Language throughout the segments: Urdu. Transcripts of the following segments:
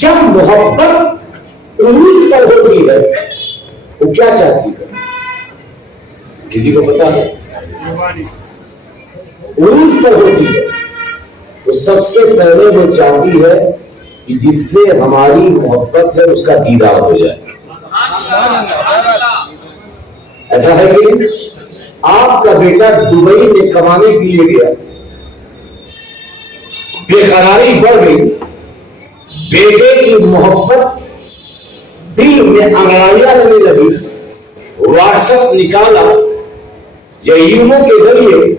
جب محبت عروج پر ہوتی ہے وہ کیا چاہتی ہے؟ کسی کو پتا ہے؟ عروج پر ہوتی ہے تو سب سے پہلے وہ چاہتی ہے کہ جس سے ہماری محبت ہے اس کا دیدار ہو جائے. ایسا ہے کہ آپ کا بیٹا دبئی میں کمانے کے لیے گیا, بے قراری بڑھ گئی, بیٹے کی محبت دل میں انگڑائیاں لگنے لگی, واٹس ایپ نکالا یا ایمو کے ذریعے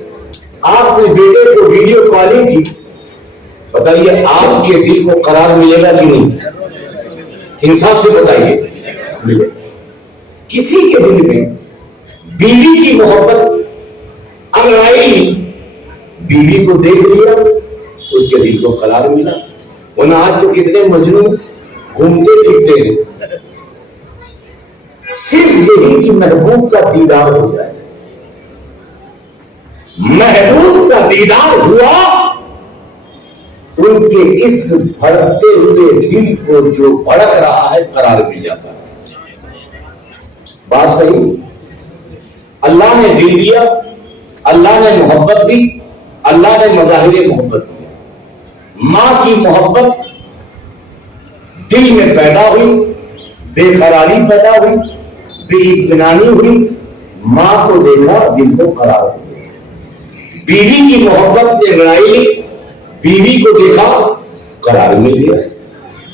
آپ نے بیٹے کو ویڈیو کالنگ کی, بتائیے آپ کے دل کو قرار ملے گا کہ نہیں؟ انصاف سے بتائیے. ملے. کسی کے دل میں بیوی کی محبت انگڑائی, بیوی کو دیکھ لیا اس کے دل کو قرار ملا. ورنہ آج تو کتنے مجنون گھومتے پھرتے ہیں, صرف یہی کہ محبوب کا دیدار ہو جائے. محبوب کا دیدار ہوا, ان کے اس بھڑکتے ہوئے دل کو جو بھڑک رہا ہے قرار مل جاتا ہے. بات صحیح؟ اللہ نے دل دیا, اللہ نے محبت دی, اللہ نے مظاہر محبت دیا. ماں کی محبت دل میں پیدا ہوئی, بے قراری پیدا ہوئی, بے اطمینانی ہوئی, ماں کو دیکھا دل کو قرار ہو گیا. بیوی کی محبت نے لڑائی لی, بیوی کو دیکھا قرار مل گیا.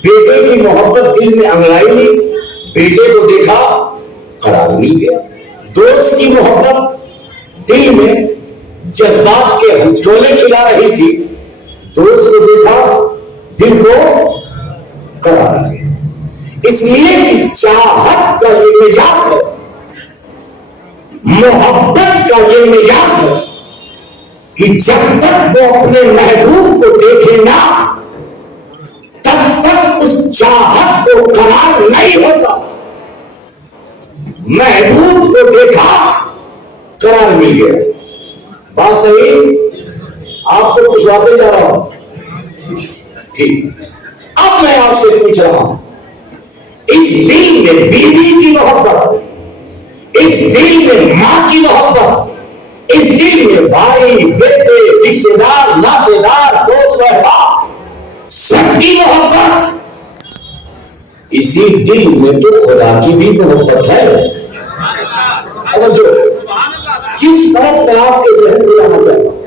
بیٹے کی محبت دل میں انگڑائی لی, بیٹے کو دیکھا قرار مل گیا. دوست کی محبت دل میں جذبات کے ہلچولے کھلا رہی تھی, دوست کو دیکھا دل کو قرار آ گیا. اس لیے کہ چاہت کا یہ مزاج ہے, محبت کا یہ مزاج ہے کہ جب تک وہ اپنے محبوب کو دیکھے نا تب تک اس چاہت کو قرار نہیں ہوتا. محبوب کو دیکھا قرار مل گیا. بات صحیح؟ آپ کو پوچھواتے جا رہا ہوں. ٹھیک, اب میں آپ سے پوچھ رہا ہوں, اس دل میں بیوی کی محبت, اس دل میں ماں کی محبت, اس دل میں بھائی بیٹے رشتے دار ناطے دار دوست احباب سب کی محبت, اسی دل میں تو خدا کی بھی محبت ہے. اور جو جس طرف میں آپ کے ذہن میں لانا چاہتا ہوں,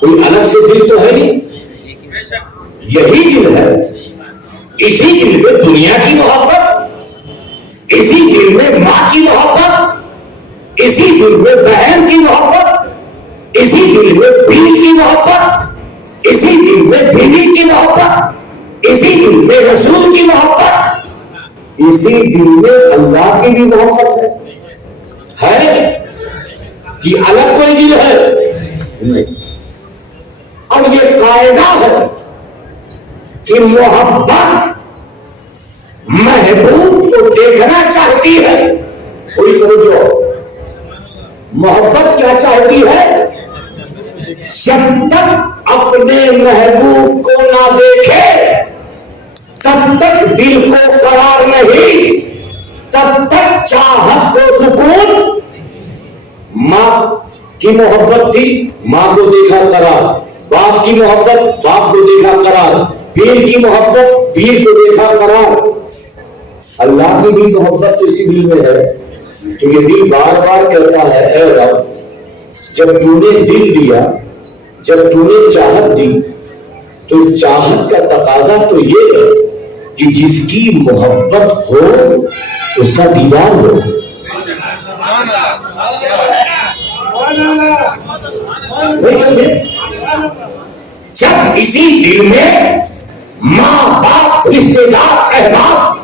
کوئی الگ سے دل تو ہے نہیں, یہی دل ہے. اسی دل میں دنیا کی محبت, اسی دل میں ماں کی محبت, اسی دل میں بہن کی محبت, اسی دل میں بیوی کی محبت, اسی دل میں بیوی کی محبت, اسی دل میں رسول کی محبت, اسی دل میں اللہ کی بھی محبت ہے کہ الگ کوئی دل ہے نہیں. اور یہ قاعدہ ہے کہ محبت محبوب کو دیکھنا چاہتی ہے. کوئی توجہ, محبت کیا چاہتی ہے؟ جب تک اپنے محبوب کو نہ دیکھے تب تک دل کو قرار نہیں, تب تک چاہت کو سکون. ماں کی محبت تھی, ماں کو دیکھا قرار. باپ کی محبت, باپ کو دیکھا قرار. پیر کی محبت, پیر کو دیکھا قرار. اللہ کی بھی محبت تو اسی دل میں ہے کہ یہ دل بار بار کہتا ہے, اے رب جب تو نے دل دیا, جب تو نے چاہت دی, تو اس چاہت کا تقاضا تو یہ ہے کہ جس کی محبت ہو اس کا دیدار ہو. جب اسی دل میں ماں باپ رشتے دار احباب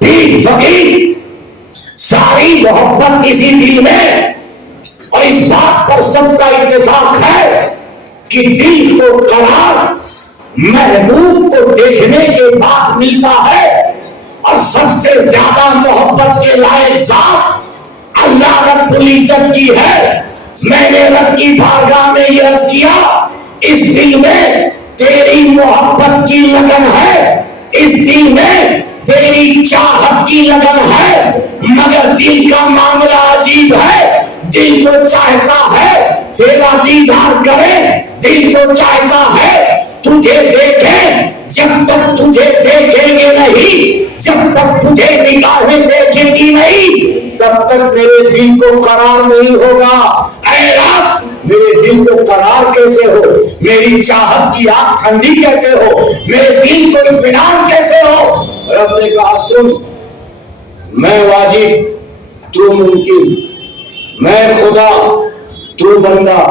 پیر فقیر ساری محبت اسی دل میں, اور اس بات پر سب کا اتفاق ہے کہ دل کو قرار محبوب کو دیکھنے کے بعد ملتا ہے. اور سب سے زیادہ محبت کے لائق ذات اللہ رب العزت کی ہے. میں نے رب کی بارگاہ میں یہ عرض کیا, اس دل میں تیری محبت کی لگن ہے، اس دل میں تیری چاہت کی لگن ہے، مگر دل کا معاملہ عجیب ہے۔ دل تو چاہتا ہے تیرا دیدار کرے، دل تو چاہتا ہے تجھے دیکھیں، جب تک تجھے دیکھیں گے نہیں، جب تک تجھے نگاہیں دیکھیں گی نہیں، تب تک میرے دل کو قرار نہیں ہوگا۔ اے رب میرے دل کو قرار کیسے ہو، میری چاہت کی آگ ٹھنڈی کیسے ہو، میرے دل کو اطمینان کیسے ہو؟ رب نے کہا سن، میں واجب تو ممکن، میں خدا تو بندہ،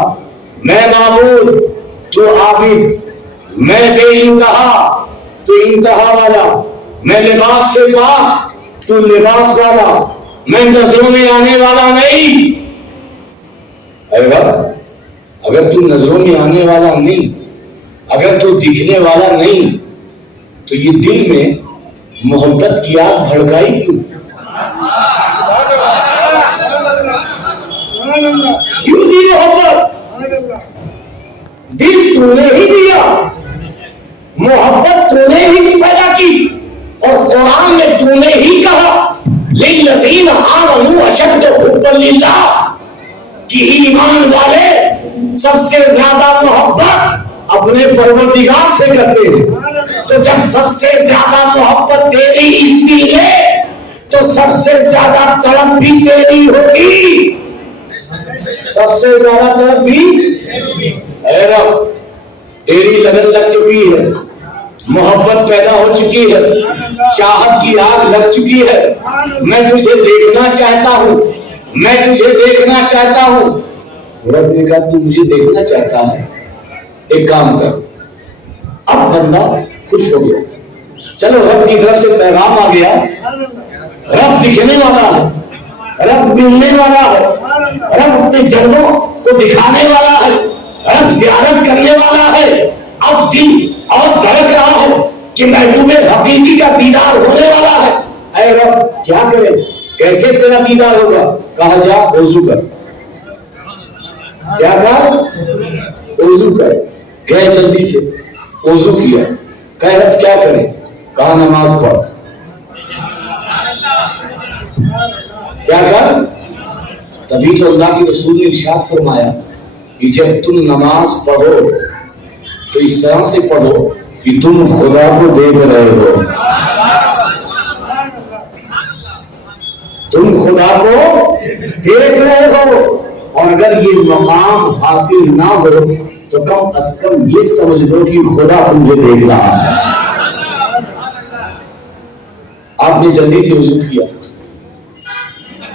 میں معبود تو عابد، میں بے انتہا تو انتہا والا، میں لباس سے پاک تو لباس والا، میں نظروں میں آنے والا نہیں۔ اے رب اگر تو نظروں میں آنے والا نہیں، اگر تو دکھنے والا نہیں، تو یہ دل میں محبت کی آگ بھڑکائی کیوں؟ کیوں دی محبت؟ دل تو نے ہی دیا، محبت تو نے ہی پیدا کی، اور قرآن میں تو نے ہی کہا للذین آمنوا اشد حبا للہ، کہ ایمان والے سب سے زیادہ محبت اپنے پروردگار سے کرتے ہیں۔ تو جب سب سے زیادہ محبت تیری اس دل ہے تو سب سے زیادہ طلب بھی تیری ہوگی، سب سے زیادہ طلب بھی۔ اے رب تیری لگن لگ چکی ہے، محبت پیدا ہو چکی ہے، چاہت کی آگ لگ چکی ہے، میں تجھے دیکھنا چاہتا ہوں، میں تجھے دیکھنا چاہتا ہوں۔ رب نے کہا تو مجھے دیکھنا چاہتا ہے، ایک کام کر۔ اب بندہ خوش ہو گیا، چلو رب کی طرف سے پیغام آ گیا، رب دکھنے والا ہے، رب ملنے والا ہے، رب اپنے جنوں کو دکھانے والا ہے، رب زیارت کرنے والا ہے۔ اب دل اور دھڑک رہا ہے کہ محبوب حقیقی کا دیدار ہونے والا ہے۔ اے رب کیا کرے، کیسے تیرا دیدار ہوگا؟ کہا جا وضو کر۔ کیا کہا؟ وضو کر۔ گئے جلدی سے وضو کیا، کہا رب کیا کریں؟ کہا نماز پڑھ۔ کیا کر؟ تبھی تو اللہ کی رسول نے ارشاد فرمایا کہ جب تم نماز پڑھو تو اس طرح سے پڑھو کہ تم خدا کو دیکھ رہے ہو، تم خدا کو دیکھ رہے ہو، اور اگر یہ مقام حاصل نہ ہو تو کم از کم یہ سمجھ لو کہ خدا تمہیں دیکھ رہا ہے۔ آپ نے جلدی سے وضو کیا،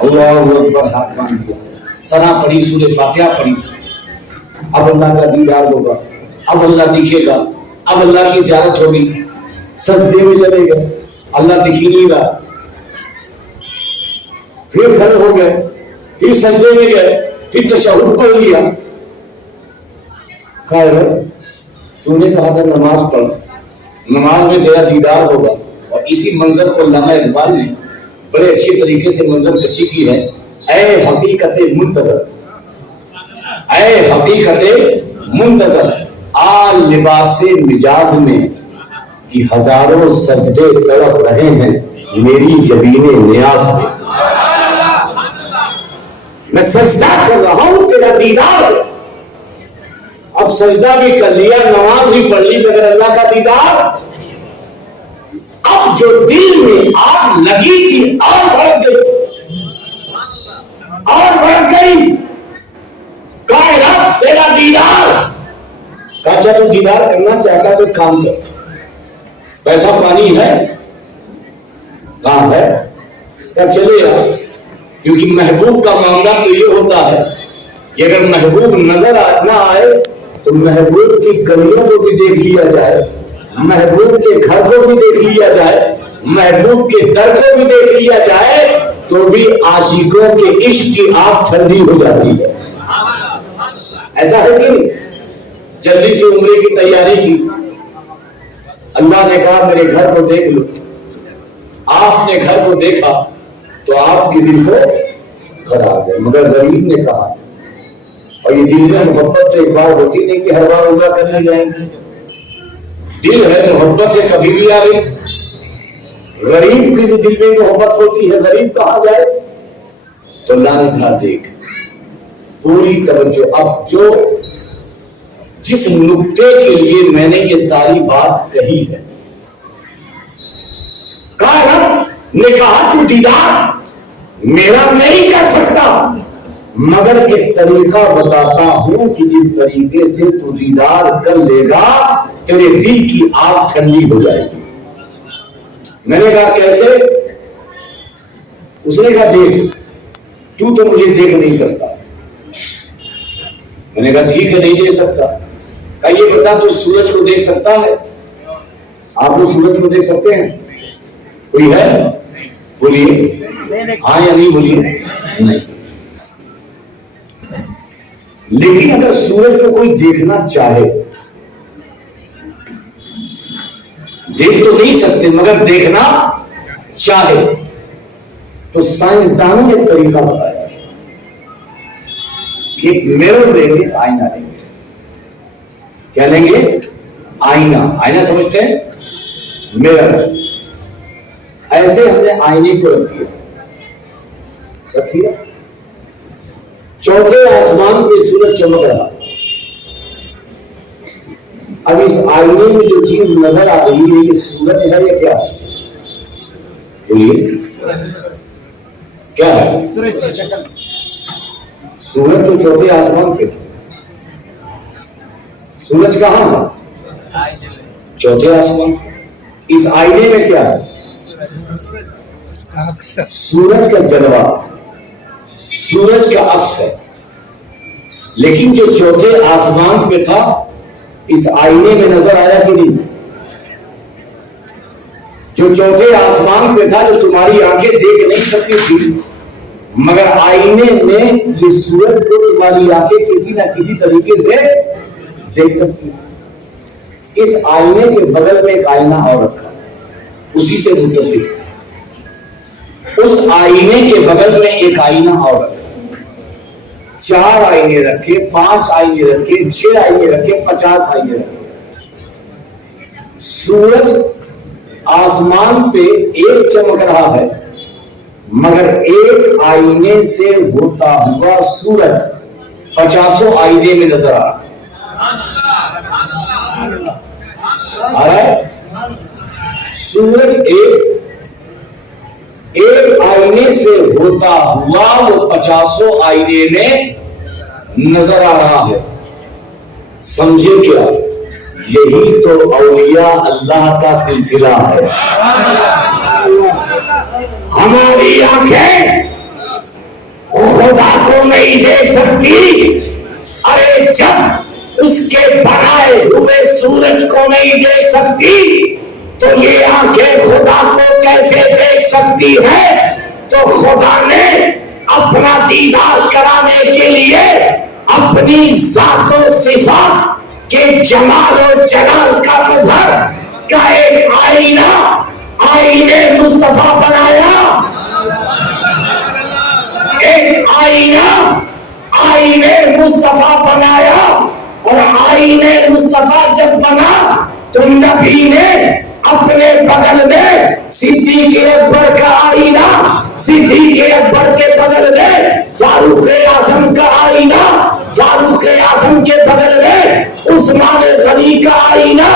اللہ اکبر، ہاتھ باندھ دیا، ثنا پڑھی، سورہ فاتحہ پڑھی۔ اب اللہ کا دیدار ہوگا، اب اللہ دکھے گا، اب اللہ کی زیارت ہوگی۔ سجدے میں چلے گئے، اللہ دکھ ہی نہیں رہا، پھر کھڑے ہو گئے، پھر سجدے میں گئے، پھر تشہد پڑھ لیا۔ خیر تو نے کہا تھا نماز پڑھ، نماز میں تیرا دیدار ہوگا، اور اسی منظر کو علامہ اقبال نے بڑے اچھی طریقے سے منظر کشی کی ہے۔ اے حقیقت منتظر، اے حقیقت منتظر، آ لباس مجاز میں کہ ہزاروں سجدے تڑپ رہے ہیں میری جبین نیاز میں۔ میں سجدہ کر رہا ہوں تیرا دیدار، اب سجدہ بھی کر لیا، نماز بھی پڑھ لی، مگر اللہ کا دیدار۔ اب جو دل میں آگ لگی تھی اور بڑھ گئی، اور بڑھ گئی، کہا رب تیرا دیدار۔ کہا چاہے تو دیدار کرنا چاہتا تو کام کر، پیسہ پانی ہے کہاں ہے؟ کہا چلے یار، کیونکہ محبوب کا معاملہ تو یہ ہوتا ہے کہ اگر محبوب نظر نہ آئے تو محبوب کی گلیوں کو بھی دیکھ لیا جائے، محبوب کے گھر کو بھی دیکھ لیا جائے، محبوب کے در کو بھی دیکھ لیا جائے، تو بھی عاشقوں کے عشق کی آگ ٹھنڈی ہو جاتی ہے۔ ایسا ہے کہ نہیں؟ جلدی سے عمرے کی تیاری کی، اللہ نے کہا میرے گھر کو دیکھ لو۔ آپ نے گھر کو دیکھا تو آپ کے دل کو خراب ہے، مگر غریب نے کہا، اور یہ دل میں محبت تو ایک بار ہوتی نہیں کہ ہر بار عمرہ کرنے جائیں گے، دل ہے محبت ہے کبھی بھی آ گئی. غریب کی بھی دل میں محبت ہوتی ہے, غریب کہاں جائے. تو اللہ نے کہا دیکھ پوری توجہ. اب جو جس نقطے کے لیے میں نے یہ ساری بات کہی ہے, کہا رب نے کہا تو دیدار میرا نہیں کر سکتا, مگر ایک طریقہ بتاتا ہوں کہ جس طریقے سے تو دیدار کر لے گا تیرے دل کی آگ ٹھنڈی ہو جائے گی. میں نے کہا کیسے؟ اس نے کہا دیکھ تو مجھے دیکھ نہیں سکتا. میں نے کہا ٹھیک ہے نہیں دیکھ سکتا. کہا یہ بتا تو سورج کو دیکھ سکتا ہے؟ آپ وہ سورج کو دیکھ سکتے ہیں؟ کوئی ہے؟ بولیے ہاں یا نہیں, بولیے نہیں. لیکن اگر سورج کو کوئی دیکھنا چاہے, دیکھ تو نہیں سکتے مگر دیکھنا چاہے, تو سائنسدانوں نے طریقہ بتایا کہ ایک میرر لیں گے, آئینہ لیں گے. کیا لیں گے؟ آئینہ. آئینہ سمجھتے ہیں؟ میرر. ایسے ہم نے آئینے کو رکھ دیا, چوتھے آسمان پہ سورج چمک رہا. اب اس آئینے میں جو چیز نظر آ رہی ہے یہ سورج ہے یا کیا ہے؟ کیا ہے؟ سورج تو چوتھے آسمان پہ. سورج کہاں ہے؟ چوتھے آسمان. اس آئینے میں کیا ہے؟ سورج کا جلوہ, سورج کا عکس ہے. لیکن جو چوتھے آسمان پہ تھا اس آئینے میں نظر آیا کہ نہیں؟ جو چوتھے آسمان پہ تھا, جو تمہاری آنکھیں دیکھ نہیں سکتی تھی, مگر آئینے میں یہ سورج کو تمہاری آنکھیں کسی نہ کسی طریقے سے دیکھ سکتی. اس آئینے کے بغل میں ایک آئینہ اور رکھا, اسی سے متصل. اس آئینے کے بغل میں ایک آئینہ اور رکھا. 4 آئینے رکھے, 5 آئینے رکھے, 6 آئینے رکھے, 50 آئینے رکھے. سورج آسمان پہ ایک چمک رہا ہے, مگر ایک آئینے سے ہوتا ہوا سورج 50 آئینے میں نظر آ رہا ہے. سورج ایک آئینے سے ہوتا ہوا وہ 50 آئینے میں نظر آ رہا ہے. سمجھے کیا؟ یہی تو اولیاء اللہ کا سلسلہ ہے. ہماری آنکھیں خدا کو نہیں دیکھ سکتی, ارے جب اس کے بنائے ہوئے سورج کو نہیں دیکھ سکتی تو یہ آنکھیں خدا کو کیسے دیکھ سکتی ہے؟ تو خدا نے اپنا دیدار کرانے کے لیے اپنی ذات و صفات کے جمال و جلال کا مظہر کا ایک آئینہ آئینے مصطفیٰ بنایا. ایک آئینہ آئینے مصطفیٰ بنایا, اور آئینے مصطفیٰ جب بنا تو نبی نے اپنے بغل میں صدیق اکبر کا آئینہ, صدیق اکبر کے بغل میں فاروق اعظم کا آئینہ, فاروق اعظم کے بغل میں عثمان غنی کا آئینہ,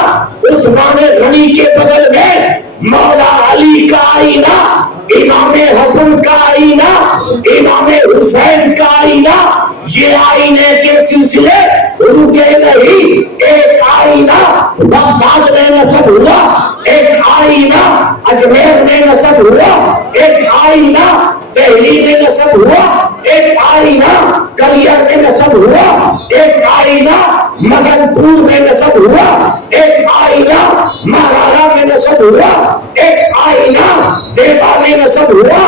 عثمان غنی کے بغل میں مولا علی کا آئینہ, امام حسن کا آئینہ, امام حسین کا آئینہ. یہ آئینے کے سلسلے رکے نہیں. ایک آئینہ بغداد میں نصب ہوا, ایک آئینہ اجمیر میں نصب ہوا, ایک آئینہ دہلی میں نصب ہوا, ایک آئینہ کلیئر میں نصب ہوا, ایک آئینہ مدن پور میں نصب ہوا, ایک آئینہ مہاراشٹر میں نصب ہوا, ایک آئینہ دیوا میں نصب ہوا,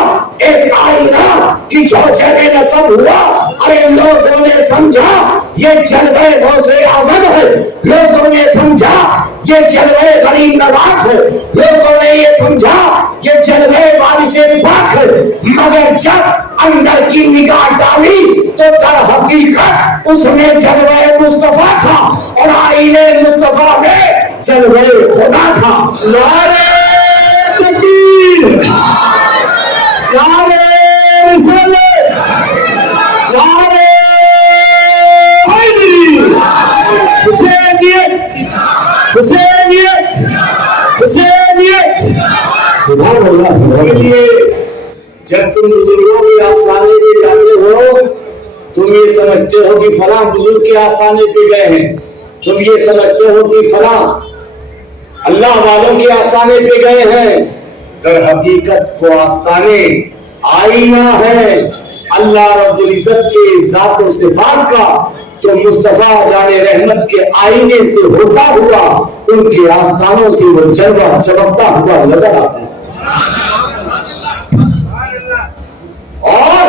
ایک آئینہ کچوچے میں نصب ہوا. ارے لوگوں نے سمجھا یہ جلوہ غوث اعظم ہے, لوگوں نے سمجھا یہ جلوہ غریب نواز ہے, لوگوں نے یہ سمجھا یہ جلوہ وارث پاک ہے, مگر جب اندر کی نگاہ ڈالی تو در حقیقت اس میں جلوہ مصطفیٰ تھا, اور آئینے مصطفیٰ میں جلوہ خدا تھا. نعرہ تکبیر، نعرہ رسالت، نعرہ حیدری، حسینیت، حسینیت، حسینیت. سبحان اللہ. اس لیے جب تم بزرگوں کے آستانے پہ جاتے ہو تم یہ سمجھتے ہو کہ فلاں بزرگ کے آستانے پہ گئے ہیں، تم یہ سمجھتے ہو کہ فلاں اللہ والوں کے آستانے پہ گئے ہیں. در حقیقت وہ آستانے آئینہ ہے اللہ رب العزت کے ذات و صفات کا، جو مصطفیٰ جان رحمت کے آئینے سے ہوتا ہوا ان کے آستانوں سے وہ جلوہ چمکتا ہوا نظر آتا ہے. اور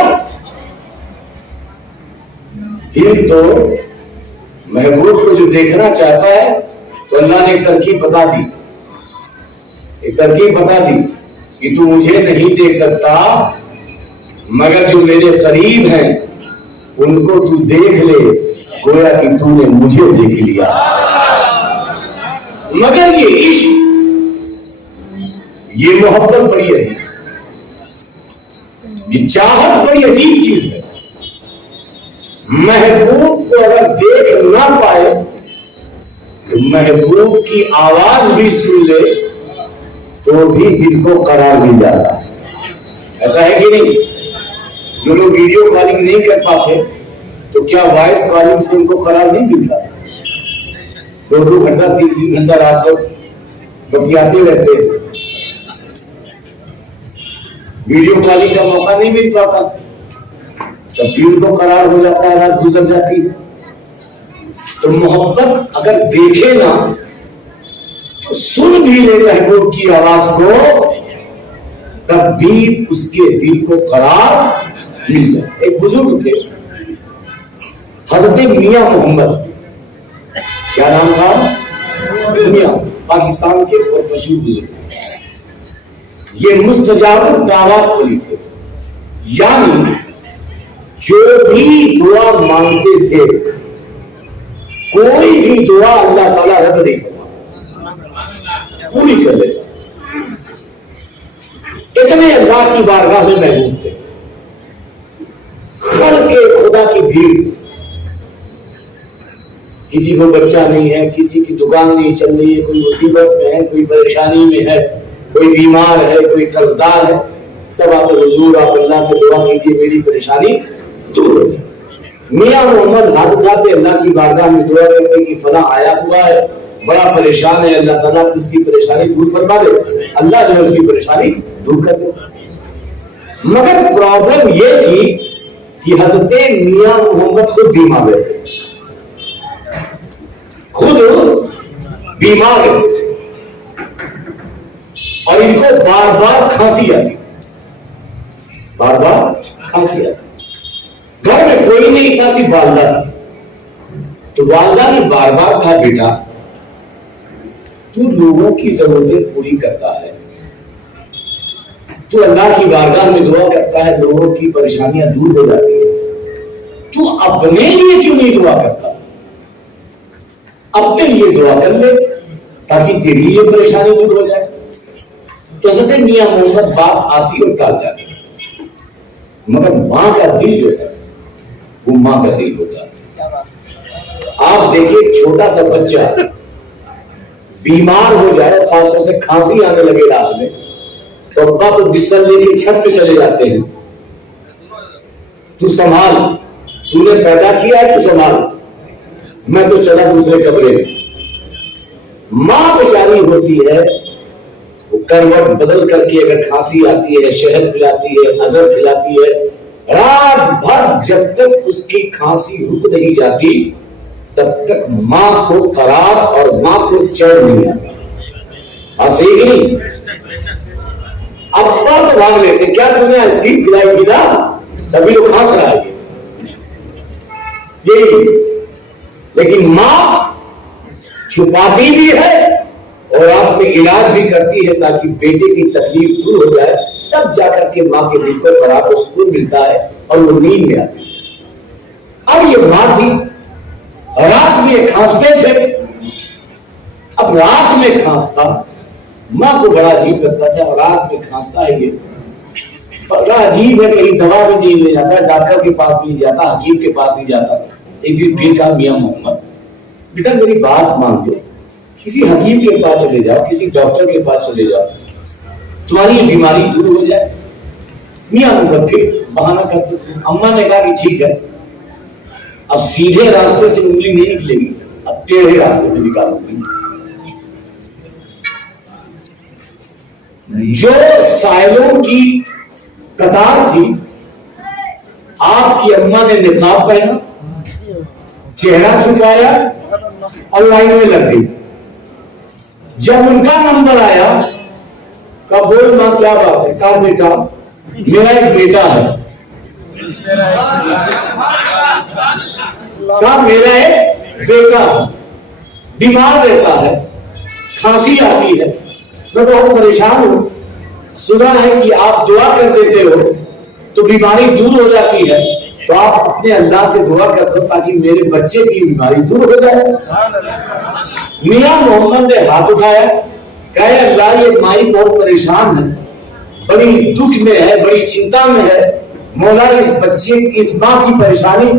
دل تو محبوب کو جو دیکھنا چاہتا ہے تو اللہ نے ایک ترکیب بتا دی، ایک ترکیب بتا دی کہ تو مجھے نہیں دیکھ سکتا مگر جو میرے قریب ہیں ان کو تو دیکھ لے گویا کہ تو نے مجھے دیکھ لیا. مگر یہ عشق، یہ محبت بڑی عجیب، یہ چاہت بڑی عجیب چیز ہے. محبوب کو اگر دیکھ نہ پائے تو محبوب کی آواز بھی سن لے تو بھی دل کو قرار مل جاتا ہے. ایسا ہے کہ نہیں؟ جو لوگ ویڈیو کالنگ نہیں کر پاتے تو کیا وائس کالنگ سے ان کو قرار نہیں ملتا؟ 2 گھنٹہ 3 گھنٹہ رات کو بتیاتے رہتے ہیں، ویڈیو کالنگ کا موقع نہیں مل پاتا تب بھی ان کو قرار ہو جاتا ہے، رات گزر جاتی ہے. تو محبت اگر دیکھے نا تو سن بھی لے محبوب کی آواز کو تب بھی اس کے دل کو قرار مل جائے. ایک بزرگ تھے حضرت میاں محمد، کیا نام تھا؟ میاں، پاکستان کے بہت مشہور بزرگ. یہ مستجاب دعوات والی تھے، یعنی جو بھی دعا مانگتے تھے کوئی بھی دعا اللہ تعالیٰ رد نہیں فرماتا، پوری کر لیتا. اتنے اللہ کی بارگاہ میں محبوب تھے. خلق خدا کی بھیڑ، کسی کو بچہ نہیں ہے، کسی کی دکان نہیں چل رہی ہے، کوئی مصیبت میں ہے، کوئی پریشانی میں ہے، کوئی بیمار ہے، کوئی قرضدار ہے، سب آتے حضور آپ اللہ سے دعا کیجیے میری پریشانی دور ہو جائے. میاں محمد ہاتھ اٹھاتے اللہ کی بارگاہ میں دعا کرتے کہ فلاں آیا ہوا ہے بڑا پریشان ہے، اللہ تعالیٰ اس کی پریشانی دور فرما دے. اللہ جو ہے اس کی پریشانی دور کر دے. مگر پرابلم یہ تھی کہ حضرت میاں محمد خود بیمار رہتے، خود بیمار رہتے اور ان کو بار بار کھانسی آتی، بار بار کھانسی آتی. گھر میں کوئی نہیں تھا، صرف والدہ تھی. تو والدہ نے بار بار کہا بیٹا تو لوگوں کی ضرورتیں پوری کرتا ہے، تو اللہ کی بارگاہ میں دعا کرتا ہے لوگوں کی پریشانیاں دور ہو جاتی ہیں، تو اپنے لیے کیوں نہیں دعا کرتا؟ اپنے لیے دعا کر لے تاکہ تیری یہ پریشانی دور ہو جائے. تو حضرت میاں محمد بات آتی اور ٹال جاتی، مگر ماں کا دل جو ہے وہ ماں کا دل ہوتا ہے. آپ دیکھیں چھوٹا سا بچہ بیمار ہو جائے، خاص طور سے کھانسی آنے لگے رات میں، تو ابا تو بستر لے کے چھت پہ چلے جاتے ہیں، تو سنبھال، تو نے پیدا کیا ہے تو سنبھال، میں تو چلا دوسرے کمرے میں. ماں بیچاری ہوتی ہے وہ کروٹ بدل کر کے اگر کھانسی آتی ہے شہد پلاتی ہے، ادرک کھلاتی ہے، رات بھر جب تک اس کی کھانسی رک نہیں جاتی تب تک ماں کو قرار اور ماں کو چین نہیں آتا. صحیح نہیں؟ ابا تو بھاگ لیتے کیا تم نے آئس کریم کھلائی تھی نا تبھی تو کھانس رہا ہے یہی. لیکن ماں چھپاتی بھی ہے اور رات میں علاج بھی کرتی ہے تاکہ بیٹے کی تکلیف دور ہو جائے، تب جا کر کے ماں کے دل کو قرار و سکون ملتا ہے اور وہ نیند میں آتی ہے. اب یہ ماں تھی، رات میں کھانستے تھے اب رات میں کھانستا، ماں کو بڑا عجیب لگتا تھا، رات میں کھانستا ہے یہ بڑا عجیب ہے، کہیں دوا بھی نہیں لے جاتا، ڈاکٹر کے پاس نہیں جاتا، حکیم کے پاس نہیں جاتا۔ ایک دن پھر کہا میاں محمد بیٹا میری بات مان لو، کسی حکیم کے پاس چلے جاؤ، کسی ڈاکٹر کے پاس چلے جاؤ، تمہاری یہ بیماری دور ہو جائے۔ میاں محمد پھر بہانہ کرتے تھے۔ اماں نے کہا کہ ٹھیک ہے، اب سیدھے راستے سے انگلی نہیں نکلے گی، اب ٹیڑھے راستے سے نکالوں گی۔ جو سائلوں کی قطار تھی، آپ کی اماں نے نقاب پہنا، چہرہ چھپایا اور لائن میں لگ گئی۔ جب ان کا نمبر آیا کہا بول ماں کیا بات ہے؟ کہا بیٹا میرا ایک بیٹا ہے، کہا میرا ایک بیٹا ہے، بیمار رہتا ہے، کھانسی آتی ہے، میں بہت پریشان ہوں، سنا ہے کہ آپ دعا کر دیتے ہو تو بیماری دور ہو جاتی ہے، تو آپ اپنے اللہ سے دعا کر دو تاکہ میرے بچے کی بیماری دور ہو جائے۔ میاں محمد نے ہاتھ اٹھایا، کہا اللہ یہ مائی بہت پریشان ہے، بڑی دکھ میں ہے، بڑی چنتا میں ہے، مولا اس بچے اس ماں کی پریشانی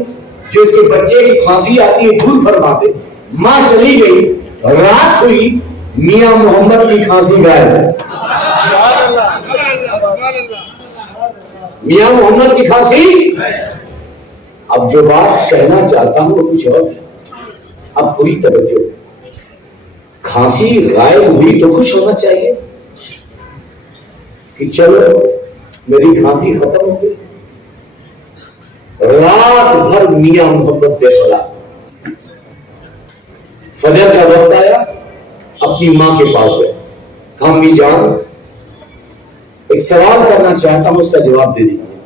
جو اس کے بچے کی کھانسی آتی ہے دور فرما دے۔ ماں چلی گئی، رات ہوئی، میاں محمد کی کھانسی غائب۔ میاں محمد کی کھانسی۔ اب جو بات کہنا چاہتا ہوں وہ کچھ اور ہے، اب پوری توجہ۔ کھانسی غائب ہوئی تو خوش ہونا چاہیے کہ چلو میری کھانسی ختم ہو گئی۔ رات بھر میاں محمد بے خلا، فجر کا وقت آیا، اپنی ماں کے پاس گئے، کہا امی جان ایک سوال کرنا چاہتا ہوں، اس کا جواب دے دیجیے۔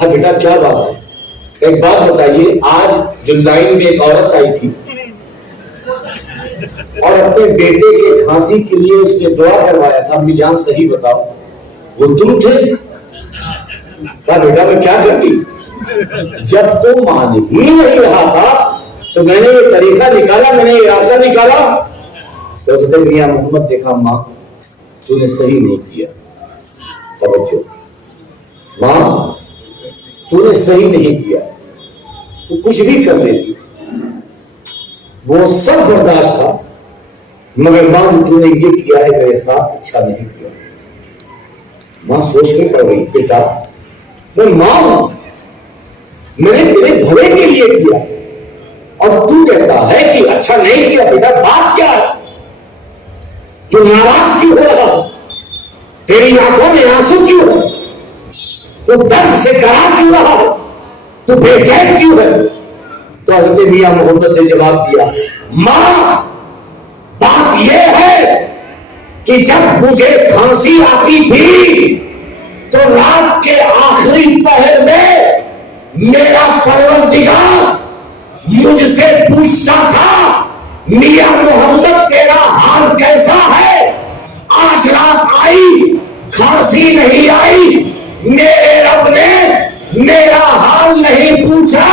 ہاں بیٹا کیا بات ہے؟ ایک بات بتائیے، آج جو لائن میں ایک عورت آئی تھی اور اپنے بیٹے کے کھانسی کے لیے اس نے دعا کروایا تھا، امی جان صحیح بتاؤ وہ تم تھے؟ کہا بیٹا میں کیا کرتی، جب تم مان ہی نہیں رہا تھا تو میں نے یہ طریقہ نکالا، میں نے یہ راستہ نکالا۔ تو اس نے میاں محمد دیکھا ماں تو نے صحیح نہیں کیا، توجہ ماں تو نے صحیح نہیں کیا، تو کچھ بھی کر لیتی، وہ سب برداشت تھا، مگر ماں جو تو نے یہ کیا ہے میرے ساتھ اچھا نہیں کیا۔ ماں سوچ میں پڑ گئی، بیٹا میں ماں ہوں، میں نے تیرے بھلے کے لیے کیا اور تو کہتا ہے کہ اچھا نہیں کیا۔ بیٹا بات کیا ہے؟ تو ناراض کیوں ہو رہا؟ تیری آنکھوں میں آنسو کیوں ہے؟ تو درد سے کرا کیوں رہا؟ تو بے چین کیوں ہے؟ تو حضرت میاں محمد نے جواب دیا، ماں بات یہ ہے کہ جب مجھے کھانسی آتی تھی تو رات کے آخری پہر میں میرا پروردگار مجھ سے پوچھتا تھا میاں محمد تیرا حال کیسا ہے؟ آج رات آئی کھانسی نہیں آئی، میرے رب نے میرا حال نہیں پوچھا۔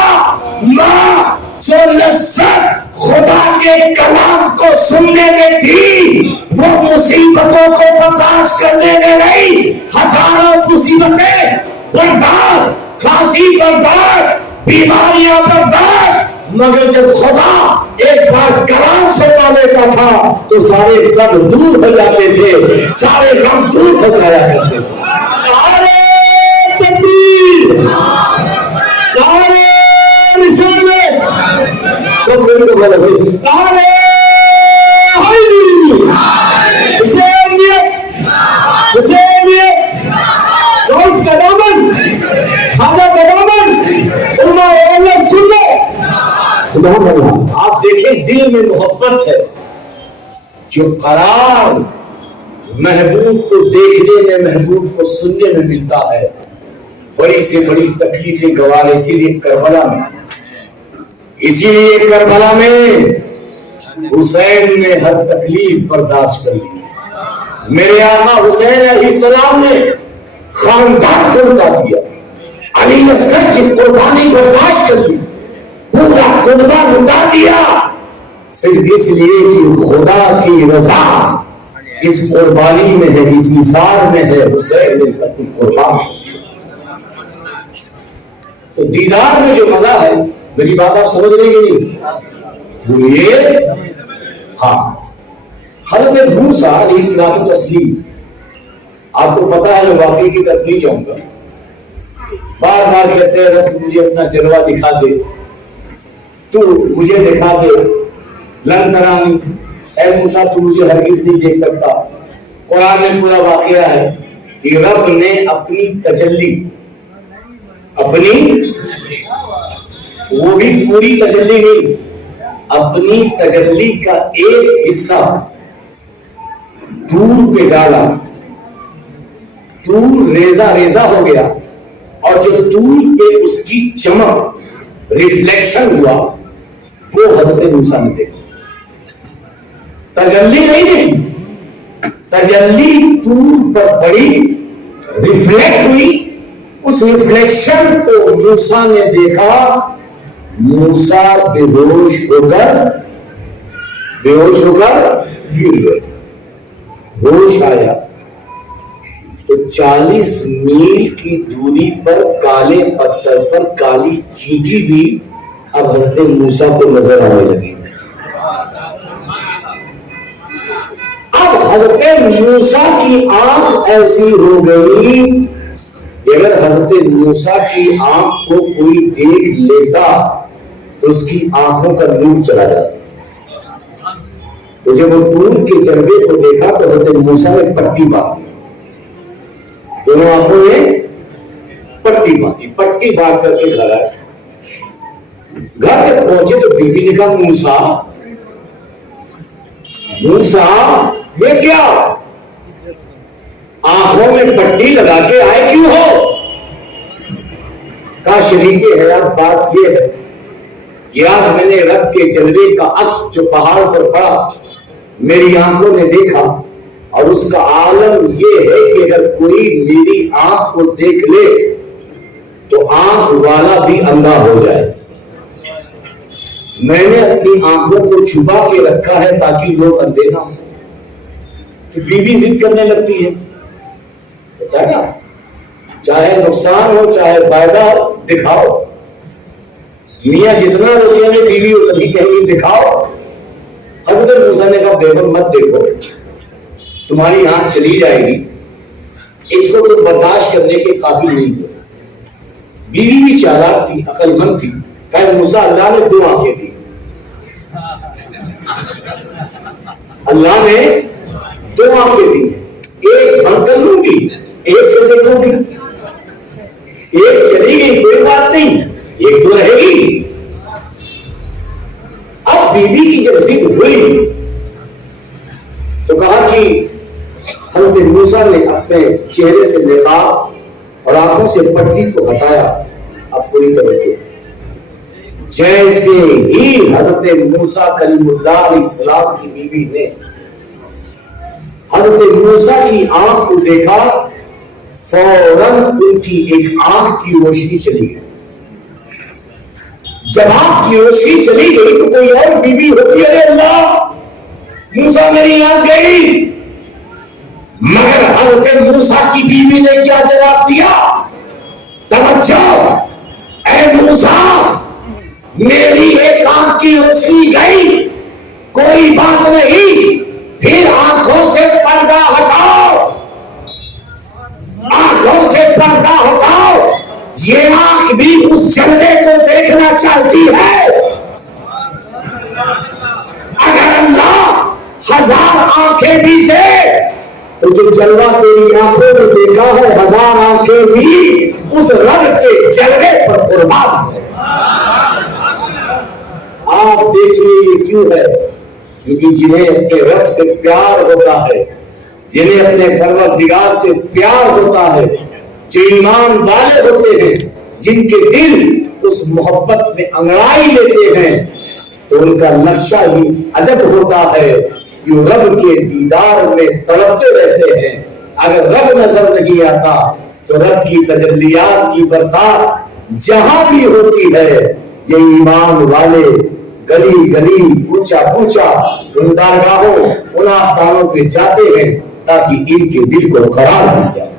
ماں جو لذت خدا کے کلام کو سننے میں تھی وہ مصیبتوں کو برداشت کرنے میں نہیں، ہزاروں مصیبتیں برداشت، کھانسی برداشت، بیماریاں برداشت، مگر جب خدا ایک بار کلام سنا لیتا تھا تو سارے درد دور ہو جاتے تھے، سارے غم دور ہو جایا کرتے تھے۔ نعرہ تکبیر، نعرہ رسالت، سب مل کے بولو بھائی، نعرہ حیدری، حسینیت، حسینیت، غوث کا دامن، خواجہ کا دامن، علماء اہل سنت۔ سبحان اللہ۔ آپ دیکھیں دل میں محبت ہے، جو قرار محبوب کو دیکھنے میں محبوب کو سننے میں ملتا ہے، بڑی سے بڑی تکلیفیں گوارے۔ اسی لیے کربلا میں حسین نے ہر تکلیف برداشت کر لی۔ میرے آقا حسین علیہ السلام نے خاندان کو لٹا دیا، علی اصغر کی قربانی برداشت کر لی، پورا کنبہ لٹا دیا، صرف اس لیے کہ خدا کی رضا اس قربانی میں ہے، اس مثال میں ہے، حسین نے سب کچھ قربان کیا۔ تو دیدار میں جو مزہ ہے، میری بات آپ سمجھ رہے کہ نہیں؟ بولیے ہاں۔ حضرت موسیٰ علیہ السلام تسلیم، آپ کو پتا ہے میں واقعی کی طرف نہیں جاؤں گا، بار بار کہتے ہیں رب مجھے اپنا جلوہ دکھا دے، تو مجھے دکھا دے، لن ترانی، اے موسیٰ تو مجھے ہرگز نہیں دیکھ سکتا۔ قرآن میں پورا واقعہ ہے کہ رب نے اپنی تجلی، اپنی وہ بھی پوری تجلی نہیں، اپنی تجلی کا ایک حصہ دور پہ ڈالا، دور ریزہ ریزہ ہو گیا، اور جو دور پہ اس کی چمک ریفلیکشن ہوا وہ حضرت موسیٰ نے دیکھا۔ تجلی نہیں دیکھی، تجلی دور پر بڑی ریفلیکٹ ہوئی، اس ریفلیکشن کو موسیٰ نے دیکھا۔ موسیٰ بے ہوش ہو کر گر گئے، ہوش آیا تو 40 میل کی دوری پر کالے پتھر پر کالی چینٹی بھی اب حضرت موسیٰ کو نظر آنے لگی۔ اب حضرت موسیٰ کی آنکھ ایسی ہو گئی کہ اگر حضرت موسیٰ کی آنکھ کو کوئی دیکھ لیتا تو اس کی آنکھوں کا نور چلا جاتا۔ تو جب وہ دور کے جلوے کو دیکھا تو حضرت موسیٰ نے پٹی باندھی، دونوں آنکھوں میں پٹی باندھی، پٹی باندھ کر کے گھر آئے۔ گھر جب پہنچے تو بیوی نے کہا موسیٰ یہ کیا، آنکھوں میں پٹی لگا کے آئے کیوں ہو؟ کہا شریک حیات بات یہ ہے کہ آج میں نے رب کے جلوے کا عکس جو پہاڑ پر پڑا میری آنکھوں نے دیکھا، اور اس کا عالم یہ ہے کہ اگر کوئی میری آنکھ کو دیکھ لے تو آنکھ والا بھی اندھا ہو جائے۔ میں نے اپنی آنکھوں کو چھپا کے رکھا ہے تاکہ لوگ اندھے نہ ہوں۔ تو بیوی ضد کرنے لگتی ہے، پتا نا چاہے نقصان ہو چاہے فائدہ ہو دکھاؤ، میاں جتنا روکیں گے بیوی اتنی کہیں گی دکھاؤ۔ حضرت موسیٰ نے کہا دیکھو مت دیکھو، تمہاری آنکھ چلی جائے گی، اس کو تو برداشت کرنے کے قابل نہیں ہو۔ بیوی بھی چالاک تھی، عقل مند تھی، کہ موسیٰ اللہ نے 2 آنکھیں دی، اللہ نے 2 آنکھیں دی، ایک بند کر لوں گی، ایک سے دیکھوں گی، ایک چلی گئی کوئی بات نہیں، ایک تو رہے گی۔ اب بیوی کی جب ضد ہوئی تو کہا کہ حضرت موسیٰ نے اپنے چہرے سے نقاب اور آنکھوں سے پٹی کو ہٹایا۔ اب پوری توجہ، جیسے ہی حضرت موسیٰ کلیم اللہ علیہ السلام کی بیوی نے حضرت موسیٰ کی آنکھ کو دیکھا، فوراً ان کی ایک آنکھ کی روشنی چلی گئی۔ جب آنکھ کی روشنی چلی گئی تو کوئی اور بیوی ہوتی ہے اللہ موسیٰ میری آنکھ گئی، مگر حضرت موسیٰ کی بیوی نے کیا جواب دیا؟ توجہ، اے موسیٰ میری ایک آنکھ کی روشنی گئی، کوئی بات نہیں، پھر آنکھوں سے پردہ ہٹاؤ، آنکھوں سے پردہ ہٹاؤ، یہ آنکھ بھی اس جلوے کو دیکھنا چاہتی ہے۔ اگر اللہ 1000 آنکھیں بھی دے تو جو جلوہ تیری آنکھوں نے دیکھا ہے 1000 آنکھیں بھی اس رب کے جلوے پر قربان ہے۔ آپ دیکھیے یہ کیوں ہے؟ کیونکہ جنہیں اپنے رب سے پیار ہوتا ہے، جنہیں اپنے پروردگار سے پیار ہوتا ہے، جو ایمان والے ہوتے ہیں، جن کے دل اس محبت میں انگڑائی لیتے ہیں، تو ان کا نقشہ ہی عجب ہوتا ہے کہ وہ رب کے دیدار میں تڑپتے رہتے ہیں۔ اگر رب نظر نہیں آتا تو رب کی تجلیات کی برسات جہاں بھی ہوتی ہے، یہ ایمان والے گلی گلی اونچا اونچا ان درگاہوں ان آستانوں پہ جاتے ہیں تاکہ ان کے دل کو قرار مل جائے۔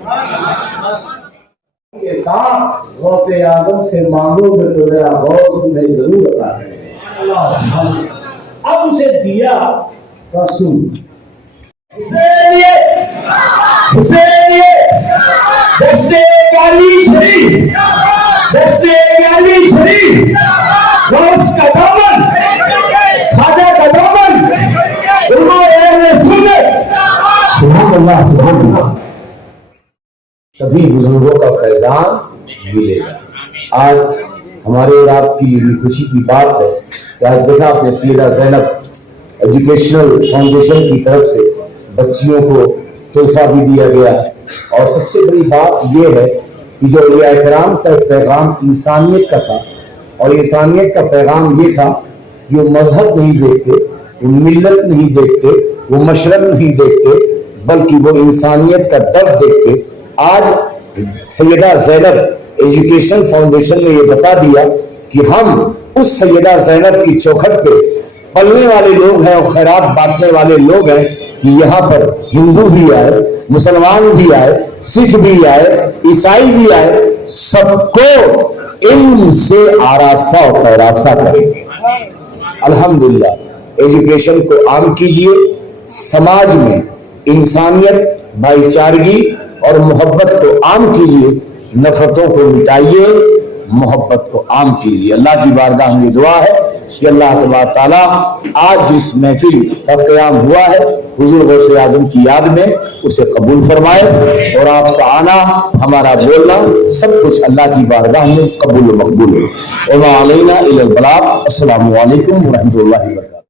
کے ساتھ غوث اعظم سے مانگو گے تو میرا غوث تمہیں ضرور عطا کرے گا۔ اب اسے دیا رسول حسین جیسے علی شریف جیسے علی شریف غوث کا دامن خواجہ کا دامن علماء اہل سنت سبحان اللہ سبحان اللہ، تبھی بزرگوں کا فیضان ملے گا۔ آج ہمارے اور آپ کی خوشی کی بات ہے کہ آج دیکھا آپ نے سیدہ زینب ایجوکیشنل فاؤنڈیشن کی طرف سے بچیوں کو تحفہ بھی دیا گیا، اور سب سے بڑی بات یہ ہے کہ جو اولیاء کرام کا پیغام انسانیت کا تھا، اور انسانیت کا پیغام یہ تھا کہ وہ مذہب نہیں دیکھتے، وہ ملت نہیں دیکھتے، وہ مشرق نہیں دیکھتے، بلکہ وہ انسانیت کا درد دیکھتے۔ آج سیدہ زینب ایجوکیشن فاؤنڈیشن نے یہ بتا دیا کہ ہم اس سیدہ زینب کی چوکھٹ پہ پلنے والے لوگ ہیں اور خیرات بانٹنے والے لوگ ہیں کہ یہاں پر ہندو بھی آئے، مسلمان بھی آئے، سکھ بھی آئے، عیسائی بھی آئے، سب کو علم سے آراستہ اور پیراستہ کریں گے۔ الحمدللہ ایجوکیشن کو عام کیجئے، سماج میں انسانیت، بھائی چارگی اور محبت کو عام کیجئے، نفرتوں کو مٹائیے، محبت کو عام کیجئے۔ اللہ کی بارگاہ میں دعا ہے کہ اللہ تبارک تعالیٰ آج جو اس محفل کا قیام ہوا ہے حضور غوث اعظم کی یاد میں اسے قبول فرمائے، اور آپ کا آنا، ہمارا بولنا، سب کچھ اللہ کی بارگاہ میں قبول و مقبول ہے۔ وما علینا الا البلاغ۔ السلام علیکم ورحمۃ اللہ وبرکاتہ۔